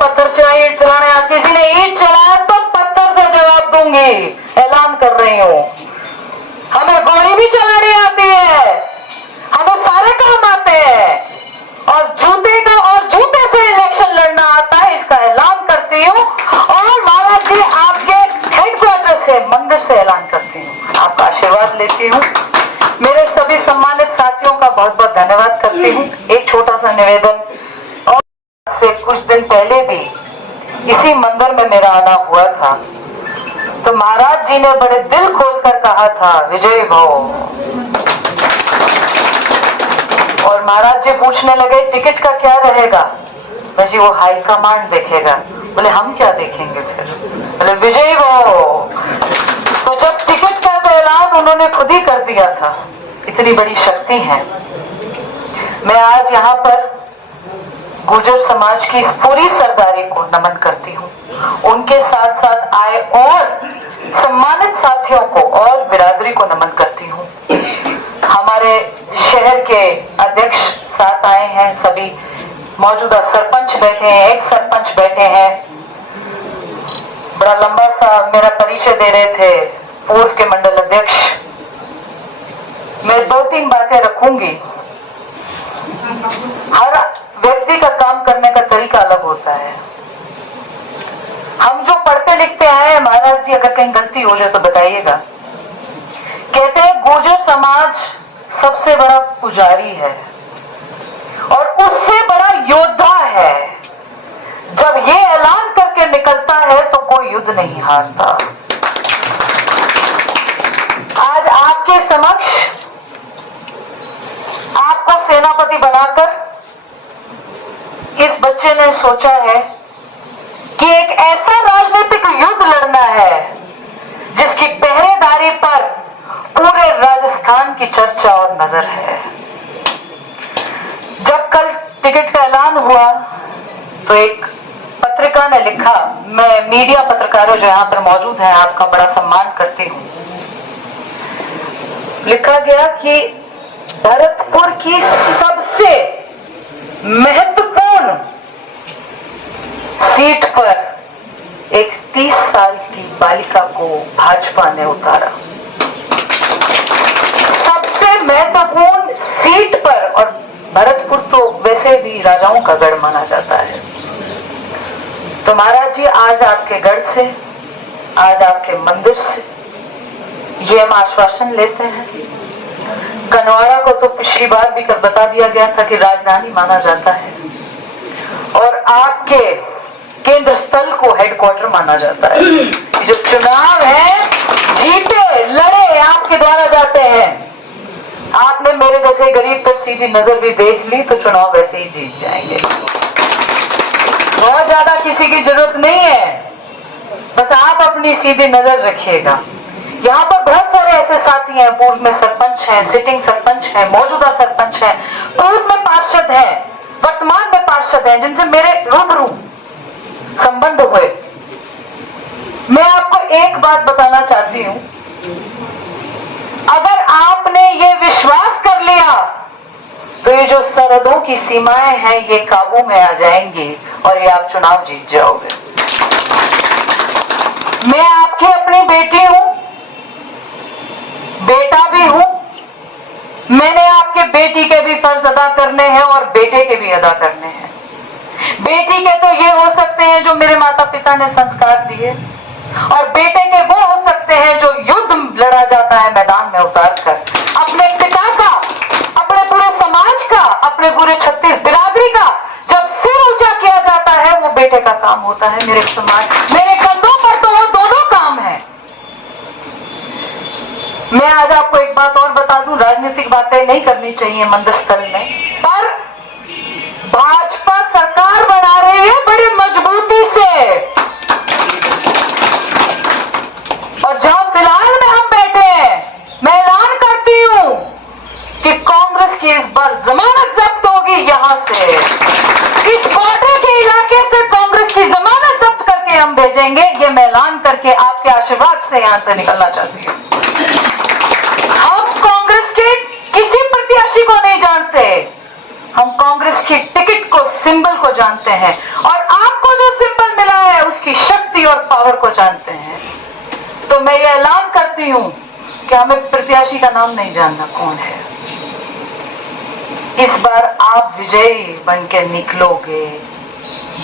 पत्थर से ईंट चलाने, किसी ने ईंट चलाया तो पत्थर से जवाब दूंगी, ऐलान कर रही हूं। हमें गोली भी चलानी आती है, हमें सारे काम आते हैं, और जूते से इलेक्शन लड़ना आता है, इसका ऐलान करती हूं। और महाराज जी आपके हेडक्वार्टर से, मंदिर से ऐलान करती हूं, आपका आशीर्वाद लेती हूं। मेरे सभी सम्मानित साथियों का बहुत बहुत धन्यवाद करती हूं। एक छोटा सा निवेदन, और से कुछ दिन पहले भी इसी मंदिर में मेरा आना हुआ था, तो महाराज जी ने बड़े दिल खोलकर कहा था, विजयी भव। और महाराज जी पूछने लगे टिकट का क्या रहेगा? जी वो हाई कमांड देखेगा। बोले हम क्या देखेंगे फिर? बोले विजयी भव। तो जब टिकट का तो ऐलान उन्होंने खुद ही कर दिया था, इतनी बड़ी शक्ति है। मैं आज यहाँ पर गुर्जर समाज की इस पूरी सरदारी को नमन करती हूँ। उनके साथ साथ आए और सम्मानित साथियों को और बिरादरी को नमन करती हूँ। हमारे शहर के अध्यक्ष साथ आए हैं, सभी मौजूदा सरपंच बैठे हैं, एक सरपंच बैठे हैं। बड़ा लंबा सा मेरा परिचय दे रहे थे पूर्व के मंडल अध्यक्ष। मैं 2-3 बातें रखूंगी। हर व्यक्ति का काम करने का तरीका अलग होता है। हम जो पढ़ते लिखते आए हैं, महाराज जी अगर कहीं गलती हो जाए तो बताइएगा। कहते हैं गुर्जर समाज सबसे बड़ा पुजारी है और उससे बड़ा योद्धा है। जब ये ऐलान करके निकलता है तो कोई युद्ध नहीं हारता। आज आपके समक्ष आपको सेनापति बनाकर इस बच्चे ने सोचा है कि एक ऐसा राजनीतिक युद्ध लड़ना है जिसकी पहरेदारी पर पूरे राजस्थान की चर्चा और नजर है। जब कल टिकट का ऐलान हुआ तो एक पत्रिका ने लिखा, मैं मीडिया पत्रकारों जो यहां पर मौजूद हैं आपका बड़ा सम्मान करती हूं, लिखा गया कि भरतपुर की सबसे महत्वपूर्ण सीट पर एक 30 साल की बालिका को भाजपा ने उतारा। सबसे महत्वपूर्ण सीट पर, और भरतपुर तो वैसे भी राजाओं का गढ़ माना जाता है। तो महाराज जी आज आपके गढ़ से, आज आपके मंदिर से ये हम आश्वासन लेते हैं। कनवाड़ा को तो पिछली बार भी बता दिया गया था कि राजधानी माना जाता है, और आपके केंद्र स्थल को हेडक्वार्टर माना जाता है। जो चुनाव है जीते लड़े आपके द्वारा जाते हैं। आपने मेरे जैसे गरीब पर सीधी नजर भी देख ली तो चुनाव वैसे ही जीत जाएंगे। बहुत ज्यादा किसी की जरूरत नहीं है, बस आप अपनी सीधी नजर रखिएगा। यहाँ पर बहुत सारे ऐसे साथी हैं, पूर्व में सरपंच हैं, सिटिंग सरपंच हैं, मौजूदा सरपंच हैं, पूर्व में पार्षद हैं, वर्तमान में पार्षद हैं, जिनसे मेरे रूबरू संबंध हुए। मैं आपको एक बात बताना चाहती हूं, अगर आपने ये विश्वास कर लिया तो ये जो सरहदों की सीमाएं हैं ये काबू में आ जाएंगी और ये आप चुनाव जीत जाओगे। मैं आपकी अपनी बेटी हूं, बेटा भी हूं। मैंने आपके बेटी के भी फर्ज अदा करने हैं और बेटे के भी अदा करने हैं। बेटी के तो ये हो सकते हैं जो मेरे माता पिता ने संस्कार दिए, और बेटे के वो हो सकते हैं जो युद्ध लड़ा जाता है मैदान में उतार कर। अपने पिता का, अपने पूरे समाज का, अपने पूरे 36 बिरादरी का जब सिर ऊंचा किया जाता है वो बेटे का काम होता है। मेरे समाज, मेरे कंधों पर तो वो दोनों काम है। मैं आज आपको एक बात और बता दूं, राजनीतिक बातें नहीं करनी चाहिए मंदिर स्थल में, पर भाजपा सरकार बना रही है बड़ी मजबूती से, और जहां फिलहाल में हम बैठे हैं, मैं ऐलान करती हूं कि कांग्रेस की इस बार जमानत जब्त होगी। यहां से इस बॉर्डर के इलाके से कांग्रेस की जमानत जब्त करके हम भेजेंगे। ये मैं ऐलान करके आपके आशीर्वाद से यहां से निकलना चाहती हूं। हम कांग्रेस के किसी प्रत्याशी को नहीं जानते, हम कांग्रेस की टिकट को, सिंबल को जानते हैं। और आपको जो को जानते हैं, तो मैं ये ऐलान करती हूं कि हमें प्रत्याशी का नाम नहीं जानना कौन है। इस बार आप विजयी बन के निकलोगे,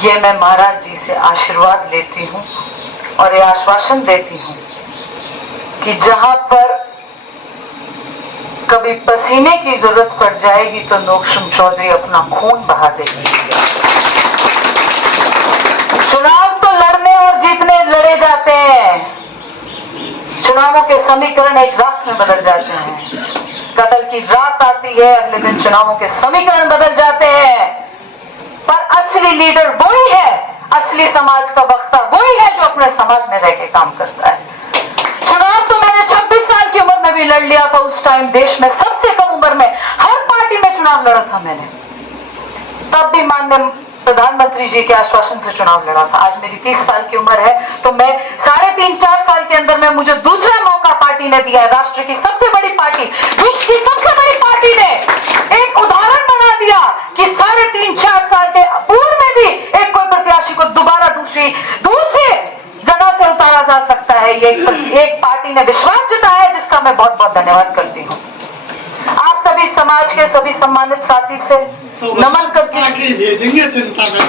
ये मैं महाराज जी से आशीर्वाद लेती हूं और ये आश्वासन देती हूं कि जहां पर कभी पसीने की जरूरत पड़ जाएगी तो नौकुम चौधरी अपना खून बहा देगी। चुनाव तो लड़ने और जीतने लड़े जाते हैं, चुनावों के समीकरण एक रात में बदल जाते हैं। कल की रात आती है, अगले दिन चुनावों के समीकरण बदल जाते हैं, पर असली लीडर वही है, असली समाज का वक्ता वही है जो अपने समाज में रह के काम करता है। चुनाव तो मैंने 26 साल की उम्र में भी लड़ लिया था। उस टाइम देश में सबसे कम उम्र में हर पार्टी में चुनाव लड़ा था मैंने, तब भी माननीय प्रधानमंत्री जी के आश्वासन से चुनाव लड़ा था। आज मेरी 30 साल की उम्र है, तो मैं 3.5-4 साल के अंदर में मुझे दूसरा मौका पार्टी ने दिया है। राष्ट्र की सबसे बड़ी पार्टी, विश्व की सबसे बड़ी पार्टी ने एक उदाहरण बना दिया कि 3.5-4 साल के पूर्व में भी एक कोई प्रत्याशी को दोबारा दूसरे जगह से उतारा जा सकता है। ये एक पार्टी ने विश्वास जताया है, जिसका मैं बहुत बहुत धन्यवाद करती हूँ। आप सभी समाज के सभी सम्मानित साथी से तो नमन करती हूँ। भेजेंगे, चिंता मत